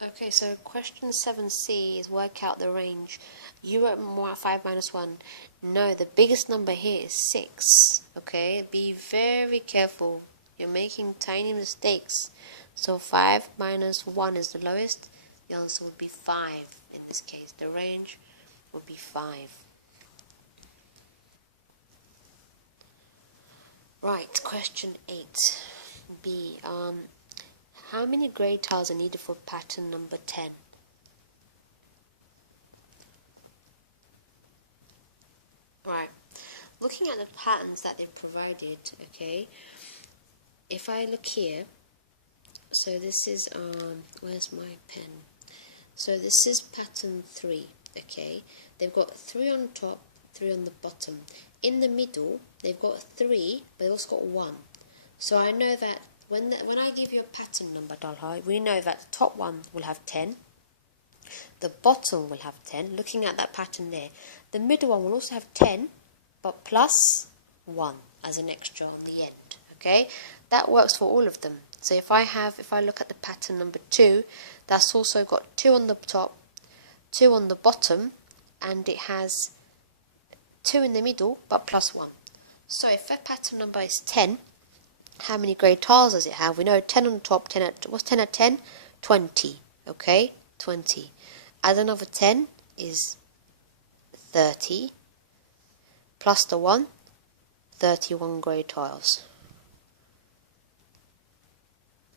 Okay, so question 7C is work out the range. You wrote 5 minus 1. No, the biggest number here is 6. Okay, be very careful. You're making tiny mistakes. So 5 minus 1 is the lowest. The answer would be 5 in this case. The range would be 5. Right, question 8B. How many grey tiles are needed for pattern number 10? Right, looking at the patterns that they've provided, okay, if I look here, so this is, where's my pen? So this is pattern 3, okay, they've got 3 on top, 3 on the bottom. In the middle, they've got 3, but they've also got 1. So I know that when I give you a pattern number, Talha, we know that the top one will have 10, the bottom will have 10, looking at that pattern there. The middle one will also have 10, but plus 1 as an extra on the end, okay? That works for all of them. So if I look at the pattern number 2, that's also got 2 on the top, 2 on the bottom, and it has 2 in the middle, but plus 1. So if a pattern number is 10, how many grey tiles does it have? We know 10 on the top, 10 at, what's 10 at 10? 20, okay? 20. Add another 10 is 30, plus the 1, 31 grey tiles.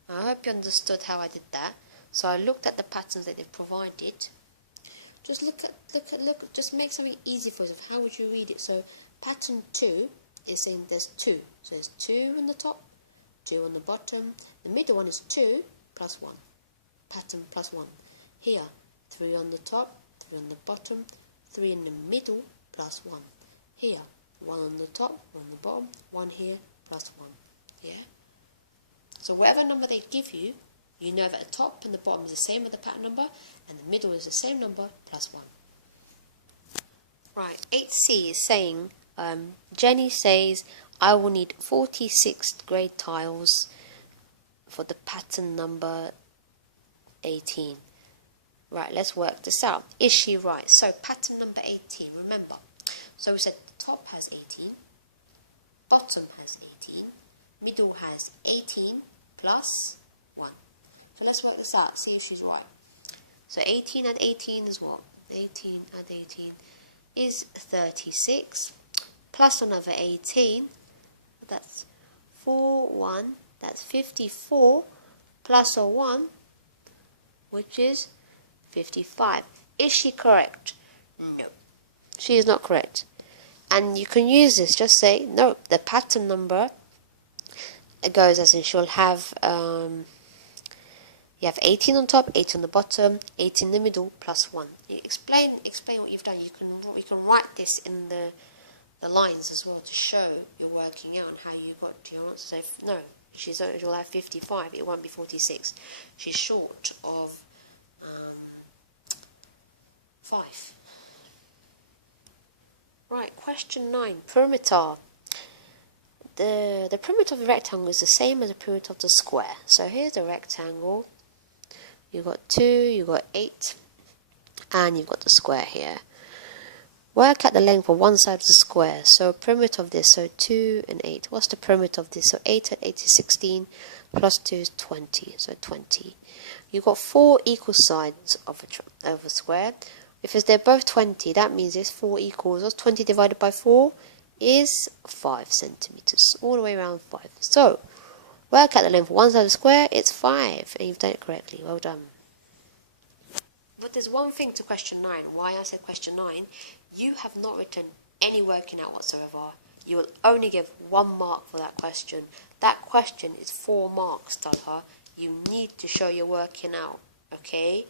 I hope you understood how I did that. So I looked at the patterns that they've provided. Just look, just make something easy for yourself. How would you read it? So pattern 2 is saying there's 2. So there's 2 on the top, 2 on the bottom. The middle one is 2 plus 1. Pattern plus 1. Here, 3 on the top, 3 on the bottom, 3 in the middle, plus 1. Here, 1 on the top, 1 on the bottom, 1 here, plus 1. Yeah? So whatever number they give you, you know that the top and the bottom is the same as the pattern number, and the middle is the same number, plus 1. Right, 8C is saying, Jenny says, I will need 46 grey tiles for the pattern number 18. Right, let's work this out. Is she right? So pattern number 18, remember. So we said the top has 18, bottom has 18, middle has 18 plus 1. So let's work this out, see if she's right. So 18 add 18 is what? 18 add 18 is 36, plus another 18, that's 4, 1, that's 54, plus a 1, which is 55. Is she correct? No. She is not correct. And you can use this, just say, no, the pattern number, it goes as in she'll have, you have 18 on top, 18 on the bottom, 18 in the middle, plus 1. You explain what you've done. You can write this in the lines as well to show you're working out how you got to your answer. So if, no, she'll have 55, it won't be 46. She's short of 5. Right, question 9, perimeter. The perimeter of the rectangle is the same as the perimeter of the square. So here's the rectangle. You've got 2, you've got 8, and you've got the square here. Work out the length of one side of the square. So perimeter of this, so 2 and 8. What's the perimeter of this? So 8 at 8 is 16, plus 2 is 20, so 20. You've got 4 equal sides of a square. If they're both 20, that means it's 4 equals. What's 20 divided by 4? Is 5 centimeters. All the way around 5. So, work out the length of one side of the square. It's 5. And you've done it correctly. Well done. But there's one thing to question 9. Why I said question 9. You have not written any working out whatsoever. You will only give 1 mark for that question. That question is 4 marks, Talha. You need to show you're working out. Okay?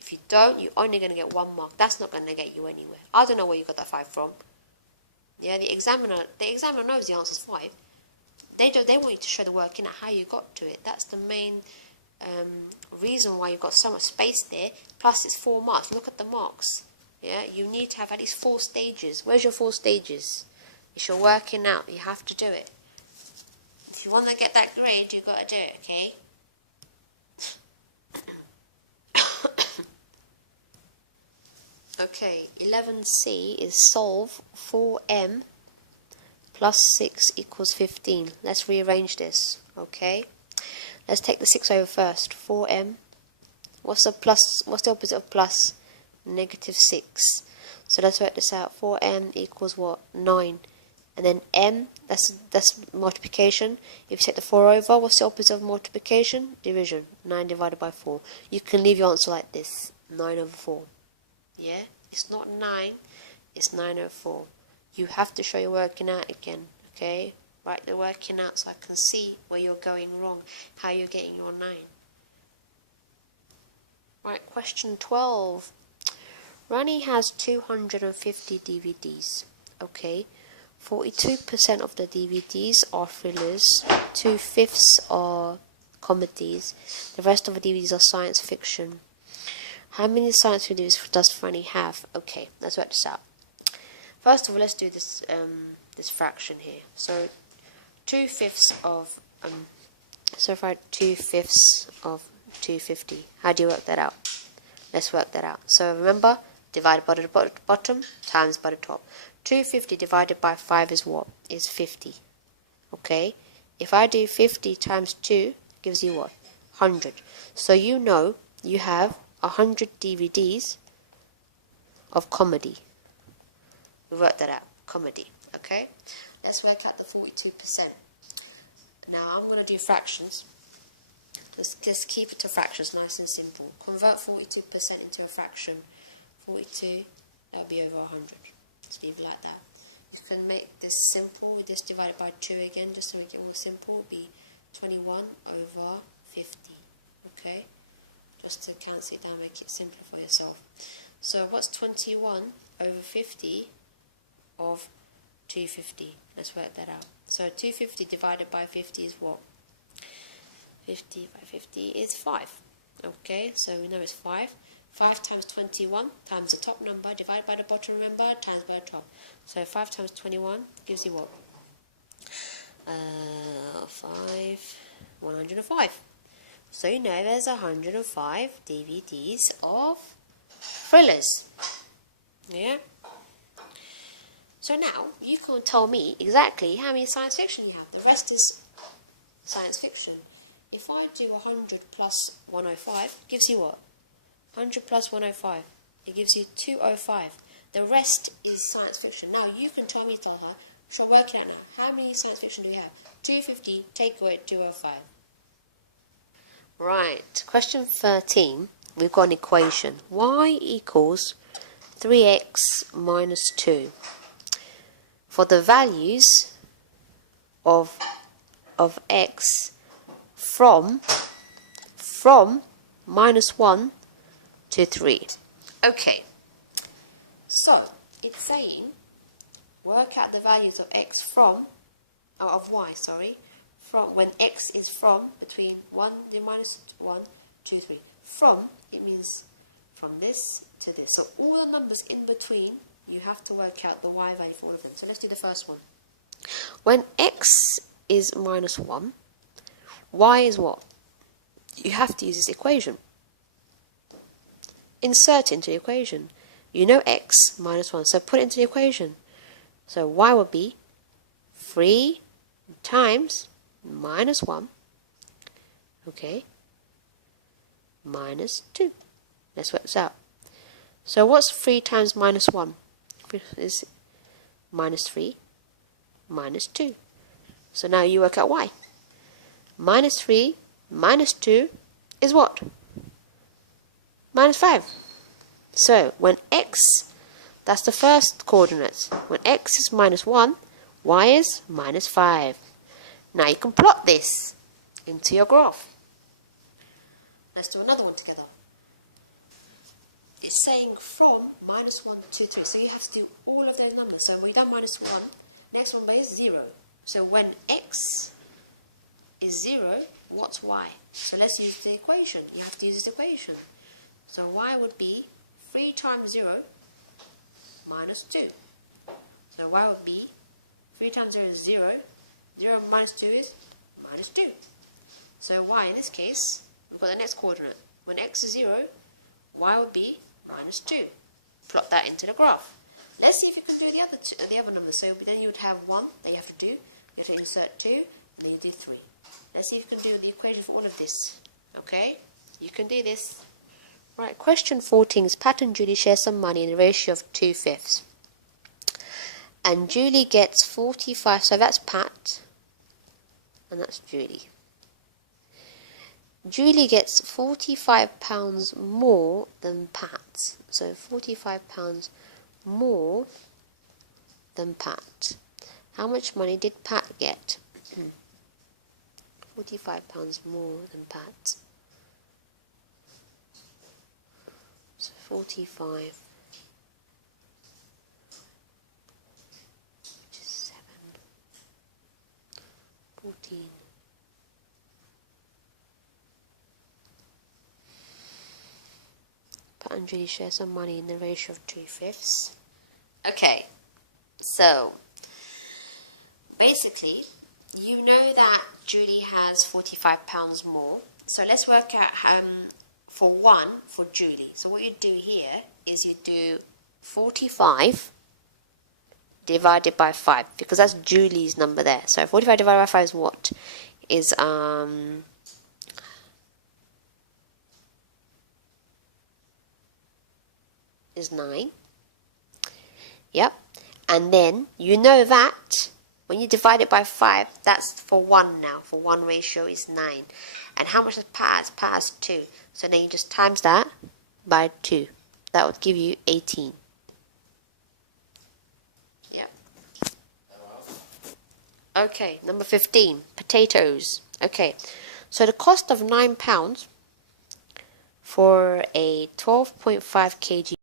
If you don't, you're only going to get 1 mark. That's not going to get you anywhere. I don't know where you got that 5 from. Yeah, the examiner knows the answer's 5. They want you to show the working out how you got to it. That's the main reason why you've got so much space there. Plus, it's 4 marks. Look at the marks. Yeah, you need to have at least 4 stages. Where's your 4 stages? If you're working out, you have to do it. If you want to get that grade, you've got to do it, okay? Okay, 11C is solve 4m plus 6 equals 15. Let's rearrange this, okay? Let's take the 6 over first. 4m. What's the opposite of plus? Negative 6. So let's work this out. 4m equals what? 9. And then m, that's multiplication. If you take the 4 over, what's the opposite of multiplication? Division. 9 divided by 4. You can leave your answer like this. 9 over 4. Yeah? It's not 9. It's 9 over 4. You have to show your working out again. Okay? Write the working out so I can see where you're going wrong. How you're getting your 9. Right, question 12. Rani has 250 DVDs. Okay? 42% of the DVDs are thrillers, 2/5 are comedies, the rest of the DVDs are science fiction. How many science videos does Franny have? Okay, let's work this out. First of all, let's do this this fraction here. So 2/5 of so if I 2/5 of 250, how do you work that out? Let's work that out. So remember, divided by the bottom times by the top. 250 divided by 5 is what? Is 50. Okay? If I do 50 times 2, gives you what? 100. So you know you have 100 DVDs of comedy. We worked that out. Comedy. Okay? Let's work out the 42%. Now I'm going to do fractions. Let's keep it to fractions, nice and simple. Convert 42% into a fraction. 42, that would be over 100. Just leave it like that. You can make this simple with this divided by 2 again, just to make it more simple. It would be 21 over 50. Okay? Just to cancel it down, make it simpler for yourself. So what's 21 over 50 of 250? Let's work that out. So 250 divided by 50 is what? 50 by 50 is 5. Okay, so we know it's 5. 5 times 21 times the top number divided by the bottom, remember, times by the top. So 5 times 21 gives you what? 105. So you know there's 105 DVDs of thrillers. Yeah? So now you can tell me exactly how many science fiction you have. The rest is science fiction. If I do 100 plus 105, gives you what? 100 plus 105. It gives you 205. The rest is science fiction. Now you can tell me, Talha, shall work it out now. How many science fiction do we have? 250, take away 205. Right, question 13. We've got an equation. Y equals 3x minus 2. For the values of x from minus 1 to 3. Okay, so it's saying work out the values of x from, of y, sorry, from when x is from between 1 to minus 1 to 3. From, it means from this to this. So all the numbers in between, you have to work out the y value for all of them. So let's do the first one. When x is minus 1, y is what? You have to use this equation. Insert it into the equation. You know x minus 1, so put it into the equation. So y would be 3 times minus 1, okay, minus 2. Let's work this out. So what's 3 times minus 1? Is minus 3, minus 2. So now you work out y. Minus 3 minus 2 is what? Minus 5. So when x, that's the first coordinate. When x is minus 1, y is minus 5. Now you can plot this into your graph. Let's do another one together. It's saying from minus 1 to 3. So you have to do all of those numbers. So we've done minus 1. Next one is 0. So when x is 0, what's y? So let's use the equation. You have to use this equation. So y would be 3 times 0 minus 2. So y would be 3 times 0 is 0. 0 minus 2 is minus 2. So y in this case, we've got the next coordinate. When x is 0, y would be minus 2. plot that into the graph. Let's see if you can do the other numbers. So then you would have 1 that you have to do. You have to insert 2, and then you do 3. Let's see if you can do the equation for all of this. Okay? You can do this. Right, question 14 is Pat and Julie share some money in a ratio of 2/5. And Julie gets 45, so that's Pat, and that's Julie. Julie gets £45 more than Pat. So £45 more than Pat. How much money did Pat get? £45 more than Pat. So 45, which is 7, 14. Pat and Julie share some money in the ratio of 2/5. Okay, so basically, you know that Julie has £45 more. So let's work out for 1 for Julie. So what you do here is you do 45 divided by 5, because that's Julie's number there. So 45 divided by 5 is what? Is 9. Yep. And then you know that when you divide it by 5, that's for 1 now. For 1 ratio is 9. And how much does Pat has? Pat has 2. So then you just times that by 2. That would give you 18. Yep. Okay, number 15. Potatoes. Okay. So the cost of £9 for a 12.5 kg